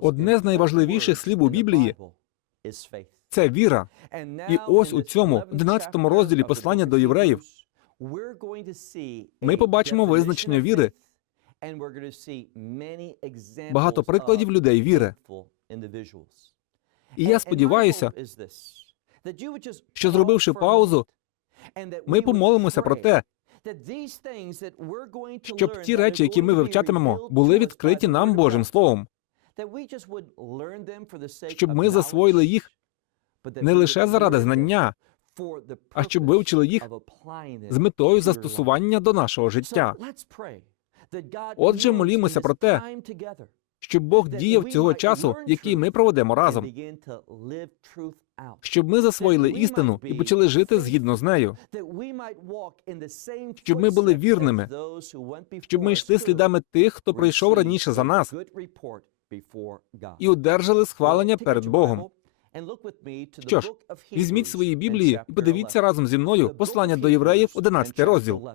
Одне з найважливіших слів у Біблії це віра. І ось у цьому 11 розділі послання до євреїв ми побачимо визначення віри. багато прикладів людей віри. І я сподіваюся, що зробивши паузу, ми помолимося про те, щоб ті речі, які ми вивчатимемо, були відкриті нам Божим Словом, щоб ми засвоїли їх не лише заради знання, а щоб вивчили їх з метою застосування до нашого життя. Отже, молімося про те, Щоб Бог діяв цього часу, який ми проведемо разом, щоб ми засвоїли істину і почали жити згідно з нею, щоб ми були вірними, щоб ми йшли слідами тих, хто пройшов раніше за нас, і одержали схвалення перед Богом. Що ж, Візьміть свої Біблії і подивіться разом зі мною послання до євреїв, 11 розділ.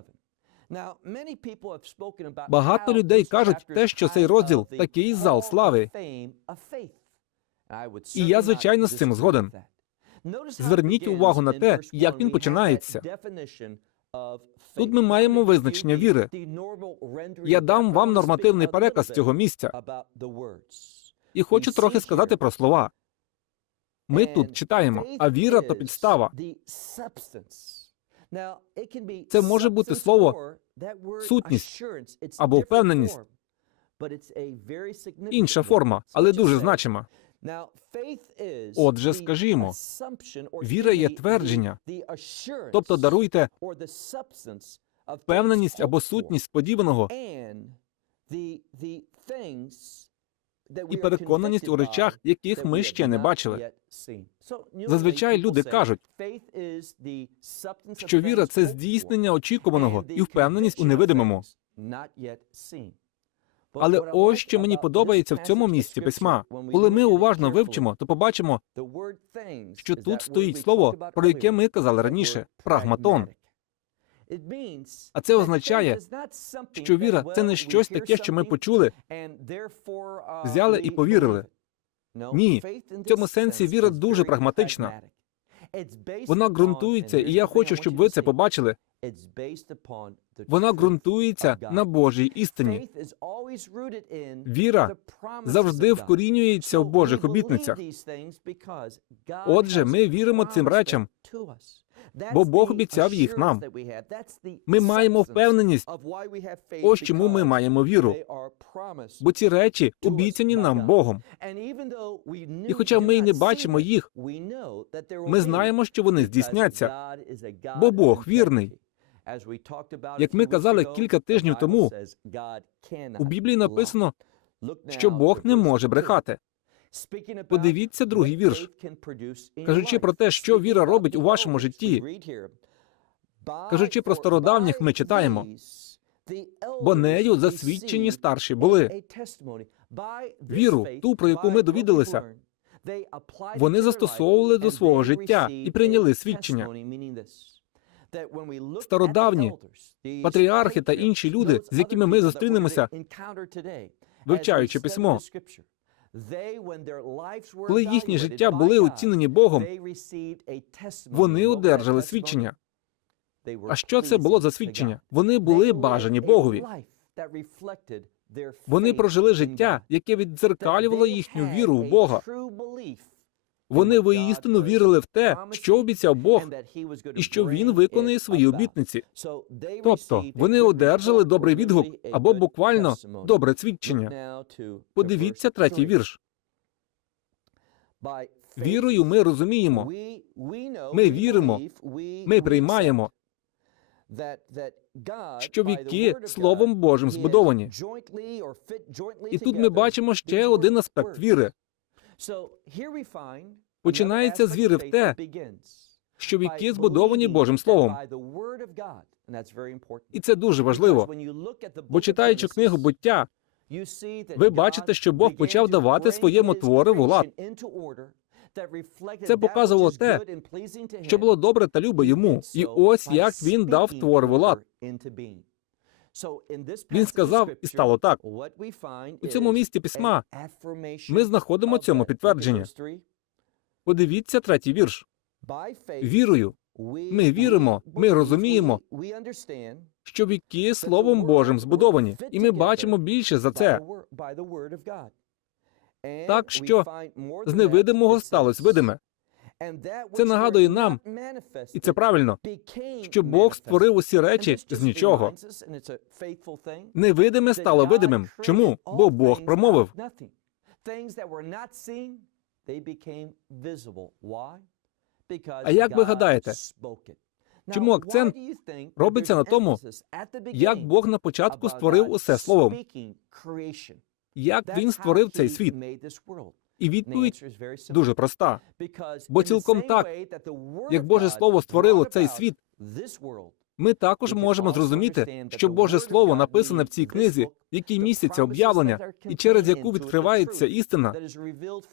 Багато людей кажуть те, що цей розділ такий зал слави. І я, звичайно, з цим згоден. Зверніть увагу на те, як він починається. Тут ми маємо визначення віри. Я дам вам нормативний переказ цього місця і хочу трохи сказати про слова. Ми тут читаємо, а віра то підстава. Це може бути слово сутність або впевненість. Інша форма, але дуже значима. Отже, скажімо, Віра є твердження, тобто даруйте впевненість або сутність сподіваного і переконаність у речах, яких ми ще не бачили. Зазвичай люди кажуть, що віра це здійснення очікуваного і впевненість у невидимому. Але ось що мені подобається в цьому місці письма. Коли ми уважно вивчимо, то побачимо, що тут стоїть слово, про яке ми казали раніше прагматон. А це означає, що віра це не щось таке, що ми почули, взяли і повірили. Ні, в цьому сенсі віра дуже прагматична. Вона ґрунтується, і я хочу, щоб ви це побачили. Вона ґрунтується на Божій істині. Віра завжди вкорінюється в Божих обітницях. Отже, ми віримо цим речам, бо Бог обіцяв їх нам. Ми маємо впевненість, ось чому ми маємо віру. Бо ці речі обіцяні нам Богом. І хоча ми й не бачимо їх, Ми знаємо, що вони здійсняться, бо Бог вірний. Як ми казали кілька тижнів тому, У Біблії написано, що Бог не може брехати. Подивіться другий вірш. Кажучи про те, що віра робить у вашому житті, кажучи про стародавніх, ми читаємо, бо нею засвідчені старші були. Віру, ту, про яку ми довідалися, Вони застосовували до свого життя і прийняли свідчення. Стародавні, Патріархи та інші люди, з якими ми зустрінемося, вивчаючи письмо, коли їхні життя були оцінені Богом, вони одержали свідчення. А що це було за свідчення? Вони були бажані Богові. Вони прожили життя, яке віддзеркалювало їхню віру в Бога. Вони воістину вірили в те, що обіцяв Бог, і що він виконує свої обітниці. Тобто вони одержали добрий відгук або буквально добре свідчення. Подивіться третій вірш. Вірою ми розуміємо, ми віримо, ми приймаємо, що віки Словом Божим збудовані. І тут ми бачимо ще один аспект віри. Починається з віри в те, що віки збудовані Божим Словом. І це дуже важливо. Бо читаючи книгу буття, ви бачите, що Бог почав давати своєму твориву лад. Це показувало те, що було добре та любо йому. І ось як він дав твориву лад. Він сказав, і стало так. У цьому місці письма ми знаходимо цьому підтвердження. Подивіться третій вірш. Вірою Ми віримо, ми розуміємо, що віки Словом Божим збудовані, і ми бачимо більше за це. Так що З невидимого сталося видиме. Це нагадує нам, І це правильно, що Бог створив усі речі з нічого. Невидиме стало видимим. Чому? Бо Бог промовив. А як ви гадаєте, Чому акцент робиться на тому, як Бог на початку створив усе словом? Як він створив цей світ? І відповідь дуже проста. Бо цілком так, Як Боже Слово створило цей світ, ми також можемо зрозуміти, що Боже Слово написане в цій книзі, в якій містяться об'явлення, і через яку відкривається істина,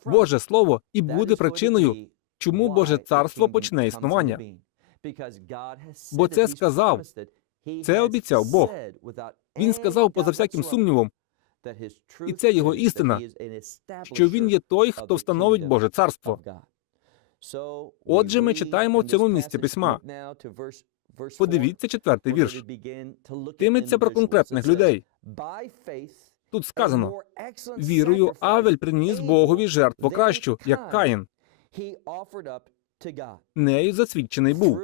Боже Слово і буде причиною, чому Боже царство почне існування. Бо це сказав, Це обіцяв Бог. Він сказав поза всяким сумнівом, і це його істина, що він є той, хто встановить Боже царство. Отже, ми читаємо в цьому місці письма. Подивіться четвертий вірш. Тиметься про конкретних людей. Тут сказано: вірою Авель приніс Богові жертву кращу, як Каїн. Нею засвідчений був.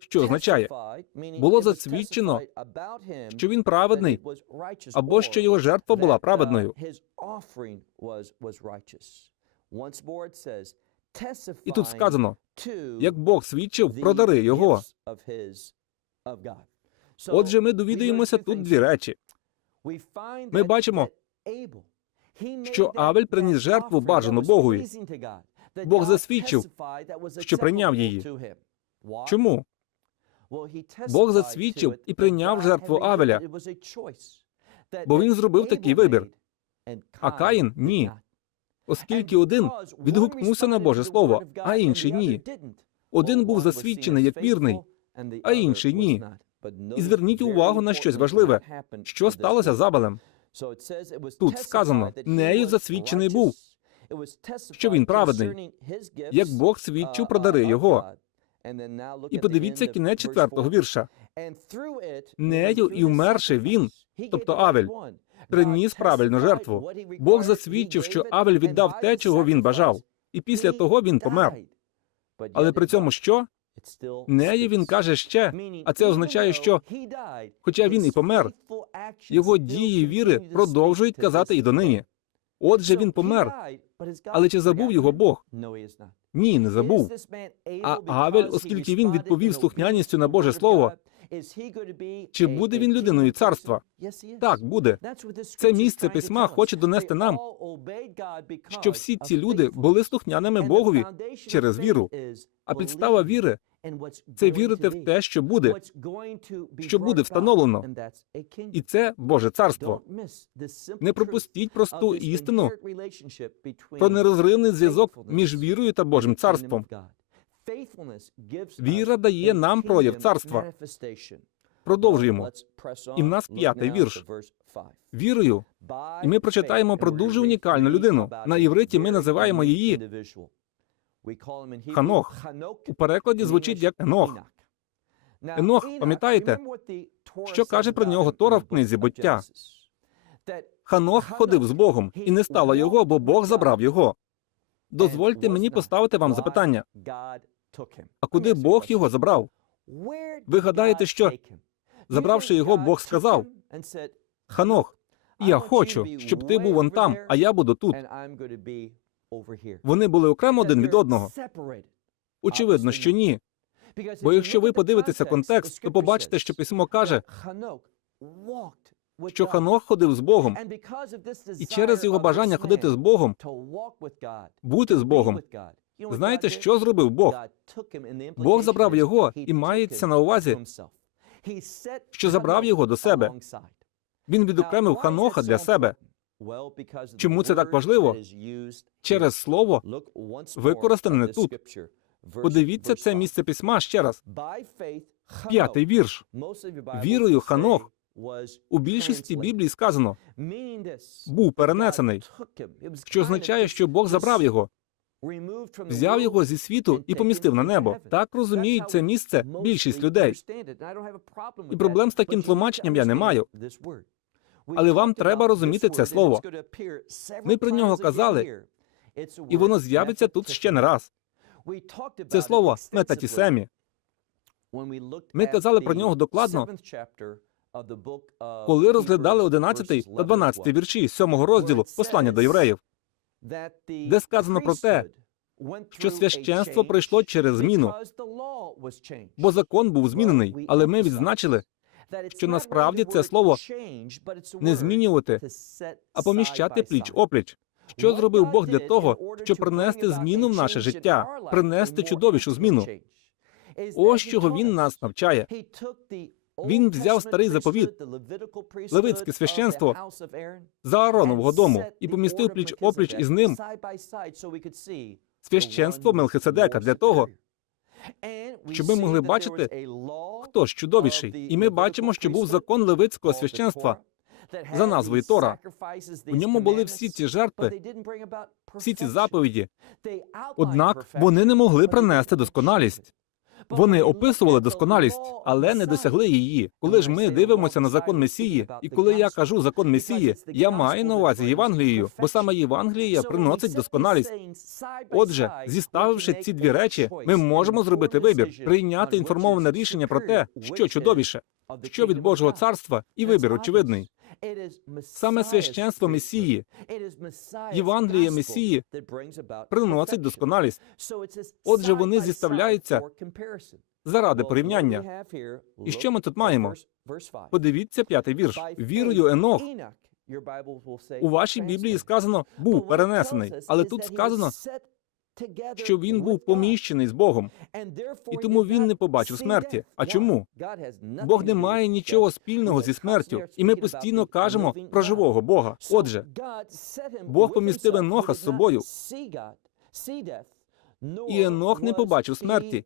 Що означає? Було засвідчено, що він праведний, або що його жертва була праведною. І тут сказано, як Бог свідчив про дари його. Отже, ми довідуємося тут дві речі. Ми бачимо, що Авель приніс жертву бажану Богові. Бог засвідчив, що прийняв її. Чому? Бог засвідчив і прийняв жертву Авеля, Бо він зробив такий вибір, а Каїн ні. Оскільки один відгукнувся на Боже Слово, а інший ні. Один був засвідчений як вірний, а інший ні. І зверніть увагу на щось важливе. Що сталося з Абелем? Тут сказано, нею засвідчений був, що він праведний, Як Бог свідчив про дари його. І подивіться кінець четвертого вірша. Нею і вмерши він, тобто Авель, Приніс правильну жертву. Бог засвідчив, що Авель віддав те, чого він бажав, і після того він помер. Але при цьому що? Нею він каже ще, а це означає, що, хоча він і помер, його дії віри продовжують казати і донині. Отже, він помер. Але чи забув його Бог? Ні, не забув. А Авель, оскільки він відповів слухняністю на Боже Слово, Чи буде він людиною царства? Так, буде. Це місце письма хоче донести нам, Що всі ці люди були слухняними Богові через віру. А підстава віри це вірити в те, що буде, що буде встановлено. і це Боже царство. Не пропустіть просту істину про нерозривний зв'язок між вірою та Божим царством. Віра дає нам прояв царства. Продовжуємо. І в нас п'ятий вірш. Вірою, і ми прочитаємо про дуже унікальну людину. На івриті ми називаємо її Ханох. у перекладі звучить як Енох. Енох, пам'ятаєте, що каже про нього Тора в книзі буття? Ханох ходив з Богом, і не стало його, бо Бог забрав його. Дозвольте мені поставити вам запитання: а куди Бог його забрав? Ви гадаєте, що Забравши його, Бог сказав: Ханох, я хочу, щоб ти був вон там, а я буду тут. Вони були окремо один від одного. Очевидно, що ні. Бо якщо ви подивитеся контекст, то побачите, що письмо каже, що Ханох ходив з Богом, і через його бажання ходити з Богом, бути з Богом. Знаєте, що зробив Бог? Бог забрав його і мається на увазі, що забрав його до себе. Він відокремив Ханоха для себе. Чому це так важливо? Через слово використане тут. Подивіться це місце письма ще раз. П'ятий вірш. Вірою Ханох У більшості Біблій сказано був перенесений, що означає, що Бог забрав його, взяв його зі світу і помістив на небо. Так розуміють це місце більшість людей. І проблем з таким тлумаченням я не маю. Але вам треба розуміти це слово. Ми про нього казали, і воно з'явиться тут ще не раз. Це слово метатісемі. Ми казали про нього докладно, Коли розглядали 11 та 12 вірші 7 розділу послання до євреїв, де сказано про те, що священство пройшло через зміну, бо закон був змінений, але ми відзначили, що насправді це слово не змінювати, а поміщати пліч опліч. Що зробив Бог для того, щоб принести зміну в наше життя, принести чудовішу зміну? Ось чого він нас навчає. Він взяв старий заповіт, левицьке священство За Ааронового дому і помістив пліч опліч із ним священство Мелхиседека для того, щоб ми могли бачити, хто ж чудовіший. І ми бачимо, що був закон левицького священства за назвою Тора. У ньому були всі ці жертви, всі ці заповіді. Однак вони не могли принести досконалість. Вони описували досконалість, але не досягли її. Коли ж ми дивимося на закон Месії, і коли я кажу закон Месії, я маю на увазі Євангелію, бо саме Євангелія приносить досконалість. Отже, зіставивши ці дві речі, ми можемо зробити вибір, прийняти інформоване рішення про те, що чудовіше, що від Божого царства, і вибір очевидний. Саме священство Месії, Євангеліє Месії Приносить досконалість. Отже, вони зіставляються заради порівняння. І що ми тут маємо? Подивіться п'ятий вірш. Вірою Енох у вашій Біблії сказано був перенесений, але тут сказано, що він був поміщений з Богом, і тому він не побачив смерті. А чому? Бог не має нічого спільного зі смертю, і ми постійно кажемо про живого Бога. Отже, Бог помістив Еноха з собою. і Енох не побачив смерті,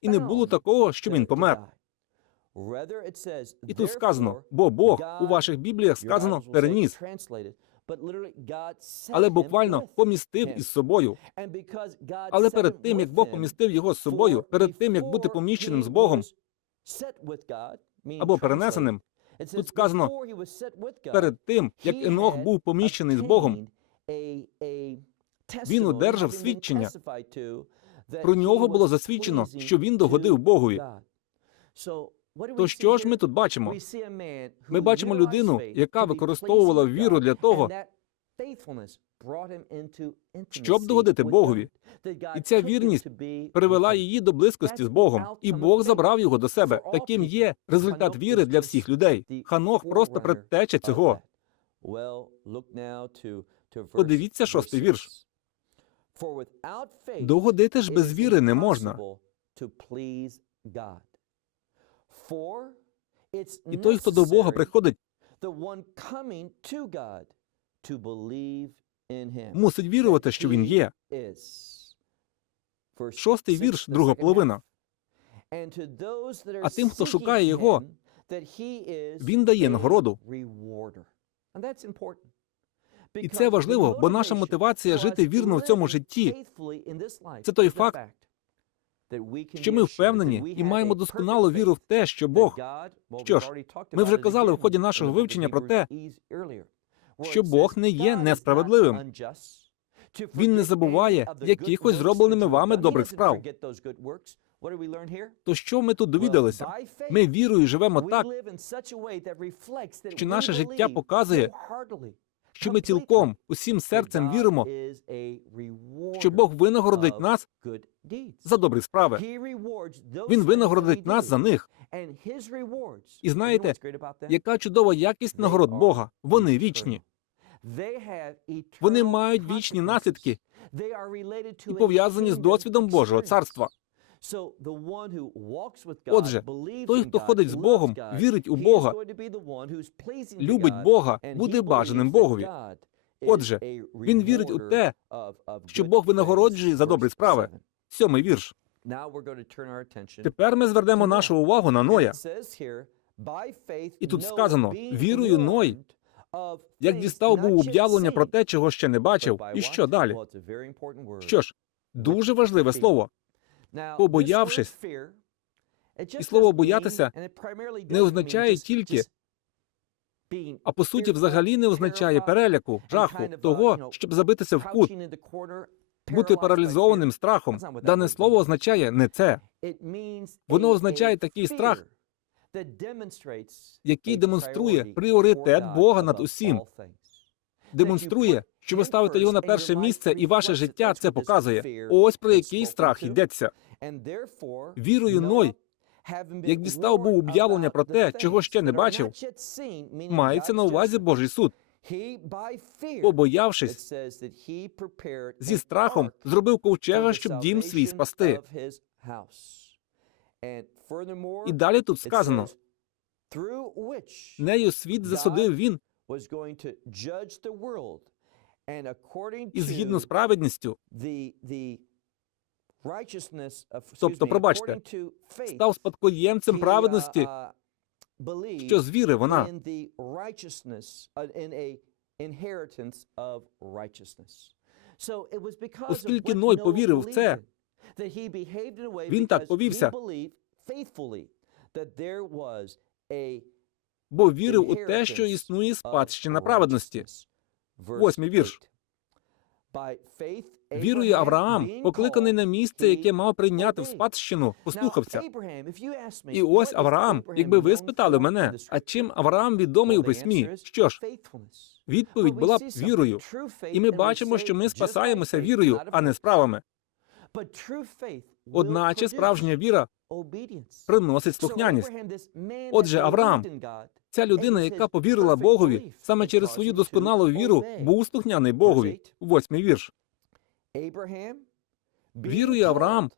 і не було такого, що він помер. І тут сказано, бо Бог у ваших бібліях сказано переніс, але буквально помістив із собою. Але перед тим як Бог помістив його з собою, перед тим як бути поміщеним з Богом або перенесеним, тут сказано перед тим як Енох був поміщений з Богом, він одержав свідчення. про нього було засвідчено, що він догодив Богові. То що ж ми тут бачимо? Ми бачимо людину, яка використовувала віру для того, щоб догодити Богові. І ця вірність привела її до близькості з Богом, і Бог забрав його до себе. Таким є результат віри для всіх людей. Ханох просто предтеча цього. Подивіться шостий вірш. Догодити ж без віри не можна. І той, хто до Бога приходить, мусить вірувати, що він є. Шостий вірш, друга половина. А тим, хто шукає його, Він дає нагороду. І це важливо, бо наша мотивація жити вірно в цьому житті це той факт, що ми впевнені і маємо досконалу віру в те, що Бог, Що ж, ми вже казали в ході нашого вивчення про те, що Бог не є несправедливим. Він не забуває якихось зробленими вами добрих справ. То що ми тут довідалися? Ми вірою живемо так, що наше життя показує, Якщо ми цілком усім серцем віримо, що Бог винагородить нас за добрі справи, він винагородить нас за них. І знаєте, Яка чудова якість нагород Бога? Вони вічні. Вони мають вічні наслідки і пов'язані з досвідом Божого царства. Отже, той, хто ходить з Богом, вірить у Бога, любить Бога, буде бажаним Богові. Отже, він вірить у те, що Бог винагороджує за добрі справи. Сьомий вірш. Тепер ми звернемо нашу увагу на Ноя. І тут сказано: вірою Ной, Як дістав був об'явлення про те, чого ще не бачив, і що далі? Що ж, дуже важливе слово. побоявшись, І слово боятися не означає тільки, а по суті, взагалі не означає переляку, жаху, того, щоб забитися в кут, бути паралізованим страхом. Дане слово означає не це, Воно означає такий страх, який демонструє пріоритет Бога над усім, демонструє, що ви ставите його на перше місце, і ваше життя це показує. Ось про який страх йдеться. Вірою Ной, Як дістав був об'явлення про те, чого ще не бачив, мається на увазі Божий суд. Побоявшись Зі страхом зробив ковчега, щоб дім свій спасти. І далі тут сказано: нею світ засудив він, і згідно з праведністю тобто, пробачте, став спадкоємцем праведності, що з віри вона. Оскільки Ной повірив в це, він так повівся. повівся, бо вірив у те, що існує спадщина праведності. Восьмий вірш. Вірою Авраам, покликаний на місце, яке мав прийняти в спадщину, послухався. І ось Авраам, якби ви спитали мене, а чим Авраам відомий у письмі? Що ж, відповідь була б вірою. І ми бачимо, що ми спасаємося вірою, а не справами. Одначе справжня віра приносить слухняність. Отже, Авраам, Ця людина, яка повірила Богові, саме через свою досконалу віру, був слухняний Богові. Восьмий вірш. Вірою Авраам,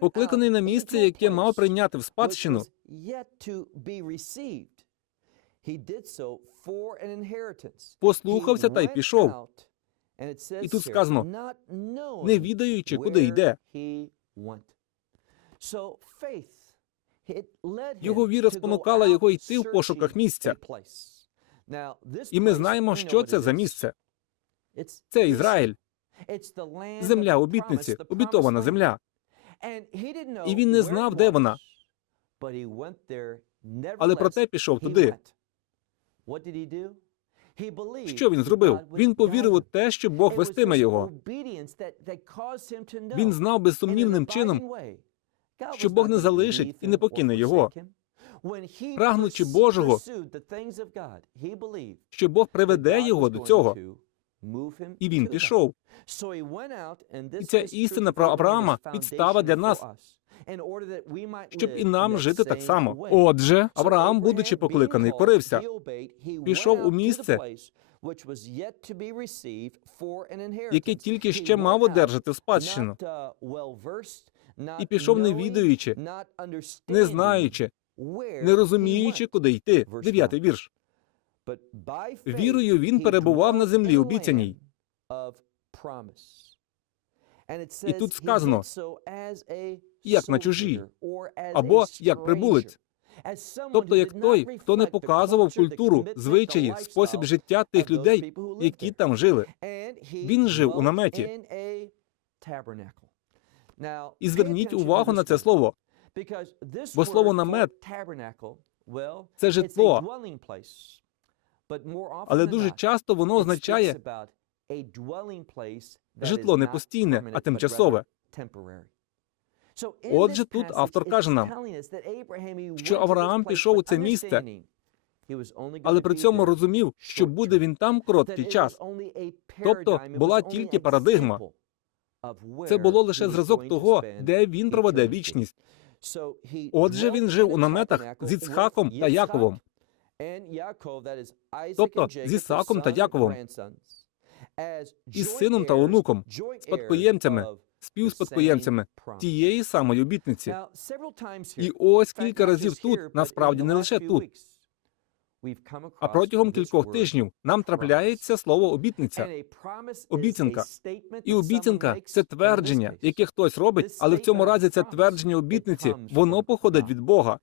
Покликаний на місце, яке мав прийняти в спадщину, послухався та й пішов. І тут сказано, не відаючи, куди йде. Його віра спонукала його йти в пошуках місця. І ми знаємо, що це за місце. Це Ізраїль, земля обітниці, обітована земля. І він не знав, де вона. Але проте пішов туди. Що він зробив? Він повірив у те, що Бог вестиме його. Він знав безсумнівним чином, що Бог не залишить і не покине його. Прагнучи Божого, що Бог приведе його до цього. І він пішов. І ця істина про Авраама підстава для нас, щоб і нам жити так само. Отже, Авраам, будучи покликаний, корився, пішов у місце, яке тільки ще мав одержати спадщину, і пішов не відаючи, не знаючи, не розуміючи, куди йти. Дев'ятий вірш. Вірою він перебував на землі обіцяній. І тут сказано, як на чужій, або як прибулець. Тобто, як той, хто не показував культуру, звичаї, спосіб життя тих людей, які там жили. Він жив у наметі. І зверніть увагу на це слово. бо слово намет Це житло, але дуже часто воно означає житло не постійне, а тимчасове. Отже, тут автор каже нам, що Авраам пішов у це місце, але при цьому розумів, що буде він там короткий час. Тобто була тільки парадигма. Це було лише зразок того, де він проведе вічність. Отже, він жив у наметах з Іцхаком та Яковом. тобто з Ісаком та Яковом, із сином та онуком, спадкоємцями, співспадкоємцями тієї самої обітниці. І ось кілька разів тут, насправді не лише тут, а протягом кількох тижнів нам трапляється слово обітниця. обіцянка. І обіцянка це твердження, яке хтось робить, але в цьому разі це твердження обітниці, воно походить від Бога.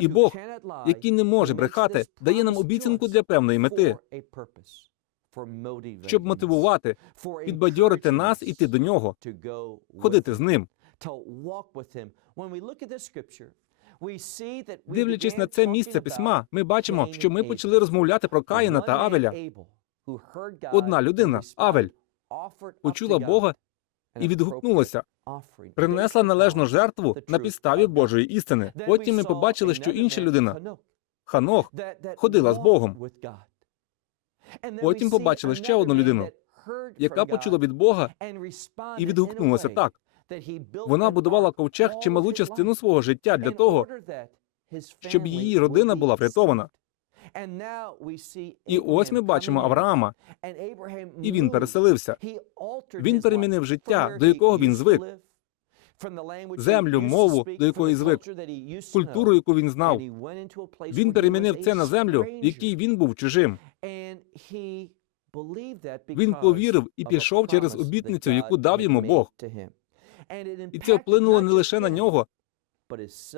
І Бог, який не може брехати, дає нам обіцянку для певної мети, щоб мотивувати, підбадьорити нас іти до нього, ходити з ним. Дивлячись на це місце письма, ми бачимо, що ми почали розмовляти про Каїна та Авеля. Одна людина, Авель, почула Бога і відгукнулася, принесла належну жертву на підставі Божої істини. Потім ми побачили, що інша людина, Ханох, ходила з Богом. Потім побачили ще одну людину, яка почула від Бога і відгукнулася так. Вона будувала ковчег чималу частину свого життя для того, щоб її родина була врятована. І ось ми бачимо Авраама, і він переселився. Він перемінив життя, до якого він звик, Землю, мову, до якої звик, культуру, яку він знав. Він перемінив це на землю, якій він був чужим. Він повірив і пішов через обітницю, яку дав йому Бог. І це вплинуло не лише на нього,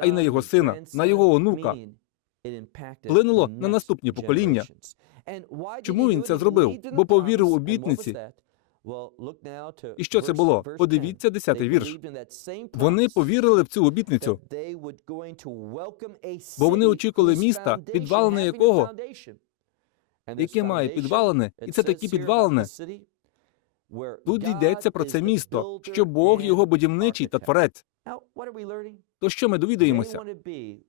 а й на його сина, на його онука. вплинуло на наступні покоління. Чому він це зробив? Бо повірив обітниці. І що це було? Подивіться десятий вірш. Вони повірили в цю обітницю, бо вони очікували міста, підвалини якого яке має підвалини, і це такі підвалини. Тут йдеться про це місто, що Бог його будівничий та творець. То що ми довідаємося?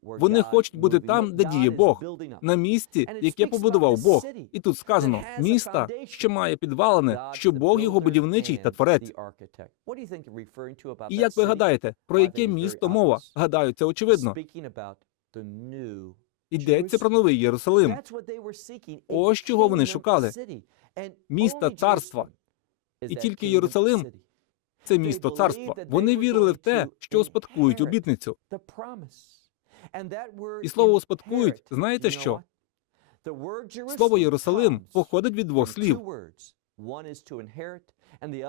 Вони хочуть бути там, де діє Бог, на місці, яке побудував Бог. І тут сказано міста, що має підвалини, що Бог його будівничий та творець. І як ви гадаєте, про яке місто мова? Гадаю, це очевидно. Йдеться про новий Єрусалим. Ось чого вони шукали. Міста царства. І тільки Єрусалим це місто царства. Вони вірили в те, що успадкують обітницю. І слово успадкують, знаєте що? Слово Єрусалим походить від двох слів.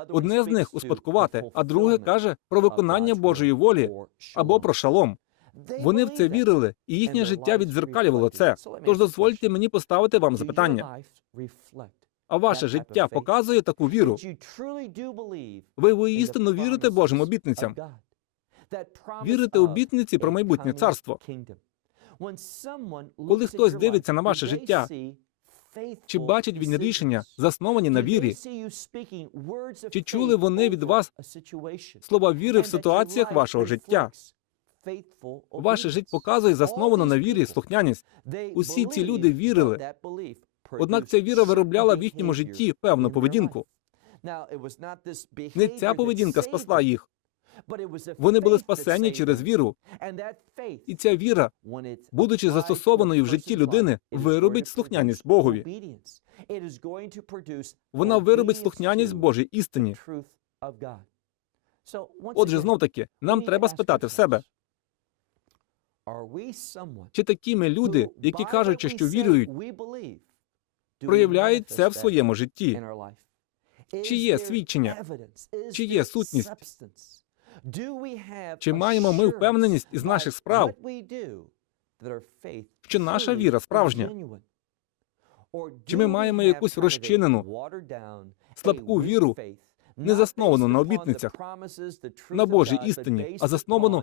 Одне з них успадкувати, а друге каже про виконання Божої волі або про шалом. Вони в це вірили, і їхнє життя віддзеркалювало це. Тож дозвольте мені поставити вам запитання. А ваше життя показує таку віру? Ви воістину вірите Божим обітницям? Вірите обітниці про майбутнє царство? Коли хтось дивиться на ваше життя, Чи бачить він рішення, засновані на вірі? Чи чули вони від вас Слова віри в ситуаціях вашого життя? Ваше життя показує засновано на вірі слухняність. Усі ці люди вірили. Однак ця віра виробляла в їхньому житті певну поведінку. Не ця поведінка спасла їх. Вони були спасені через віру, і ця віра, будучи застосованою в житті людини, виробить слухняність Богові. Вона виробить слухняність Божій істині. Отже, знов таки, нам треба спитати в себе, чи такі ми люди, які кажуть, що вірують, проявляють це в своєму житті? Чи є свідчення? Чи є сутність? Чи маємо ми впевненість із наших справ, що наша віра справжня? Чи ми маємо якусь розчинену, слабку віру, не засновану на обітницях, на Божій істині, а засновану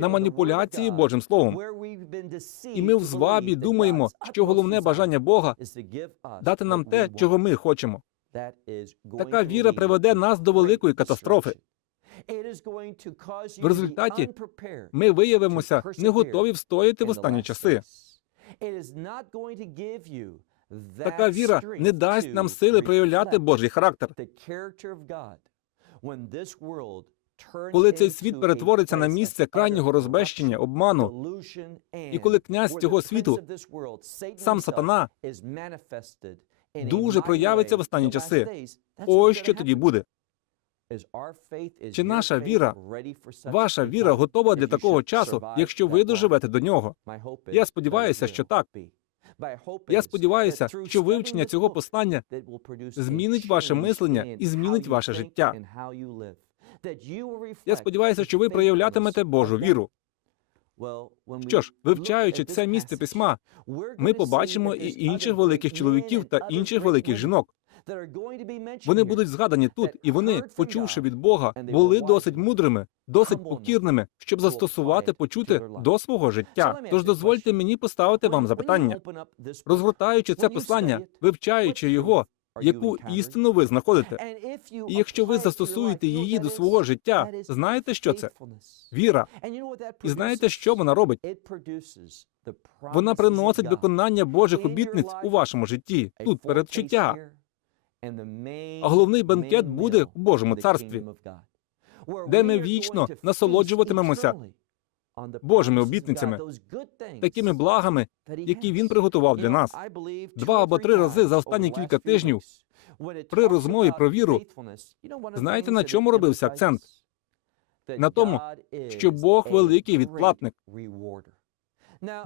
на маніпуляції Божим Словом? І ми в звабі думаємо, що головне бажання Бога дати нам те, чого ми хочемо. Така віра приведе нас до великої катастрофи. В результаті Ми виявимося не готові встояти в останні часи. Така віра не дасть нам сили проявляти Божий характер. Коли цей світ перетвориться на місце крайнього розбещення, обману, і коли князь цього світу, сам сатана, дуже проявиться в останні часи, ось що тоді буде. Чи наша віра, Ваша віра готова для такого часу, якщо ви доживете до нього. Я сподіваюся, що так. Я сподіваюся, що вивчення цього послання змінить ваше мислення і змінить ваше життя. Я сподіваюся, що ви проявлятимете Божу віру. Що ж, вивчаючи це місце письма, ми побачимо і інших великих чоловіків та інших великих жінок. Вони будуть згадані тут, і вони, почувши від Бога, були досить мудрими, досить покірними, щоб застосувати почути до свого життя. Тож дозвольте мені поставити вам запитання. Розгортаючи це послання, вивчаючи його, яку істину ви знаходите? І якщо ви застосуєте її до свого життя, знаєте, що це? Віра. І знаєте, що вона робить? Вона приносить виконання Божих обітниць у вашому житті, тут передчуття. А головний бенкет буде у Божому царстві, де ми вічно насолоджуватимемося Божими обітницями, такими благами, які він приготував для нас. Два або три рази за останні кілька тижнів при розмові про віру, знаєте, на чому робився акцент? На тому, що Бог великий відплатник.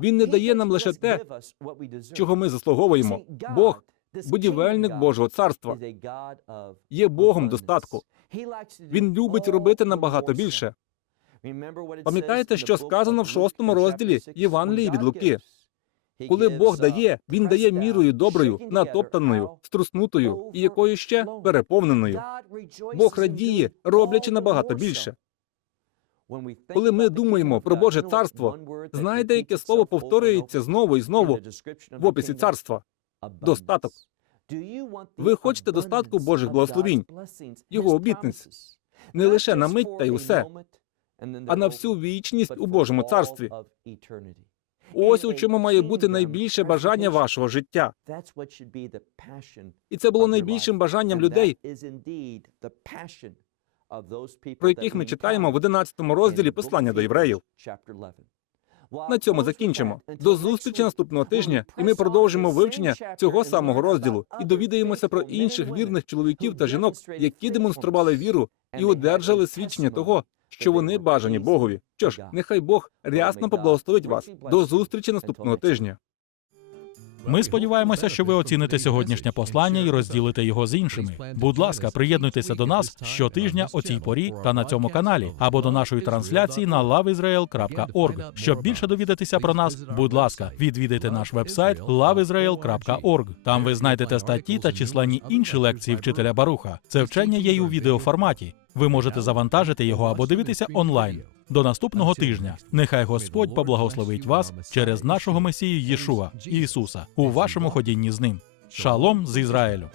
Він не дає нам лише те, чого ми заслуговуємо. Бог, будівельник Божого царства, є Богом достатку. Він любить робити набагато більше. Пам'ятаєте, що сказано в шостому розділі Євангелії від Луки? Коли Бог дає, він дає мірою доброю, натоптаною, струснутою і якою ще переповненою. Бог радіє, роблячи набагато більше. Коли ми думаємо про Боже царство, знаєте, яке слово повторюється знову і знову в описі царства? Достаток. Ви хочете достатку Божих благословінь, Його обітниць, не лише на мить та й усе, а на всю вічність у Божому царстві. Ось у чому має бути найбільше бажання вашого життя. І це було найбільшим бажанням людей, про яких ми читаємо в 11 розділі послання до євреїв. На цьому закінчимо. До зустрічі наступного тижня, і ми продовжимо вивчення цього самого розділу і довідаємося про інших вірних чоловіків та жінок, які демонстрували віру і одержали свідчення того, що вони бажані Богові. Що ж, нехай Бог рясно поблагословить вас. До зустрічі наступного тижня. Ми сподіваємося, що ви оціните сьогоднішнє послання і розділите його з іншими. Будь ласка, приєднуйтеся до нас щотижня о цій порі та на цьому каналі, або до нашої трансляції на loveisrael.org. Щоб більше довідатися про нас, будь ласка, відвідайте наш вебсайт loveisrael.org. Там ви знайдете статті та численні інші лекції вчителя Баруха. Це вчення є й у відеоформаті. Ви можете завантажити його або дивитися онлайн. До наступного тижня. Нехай Господь поблагословить вас через нашого Месію Єшуа Ісуса у вашому ходінні з ним. Шалом з Ізраїлю.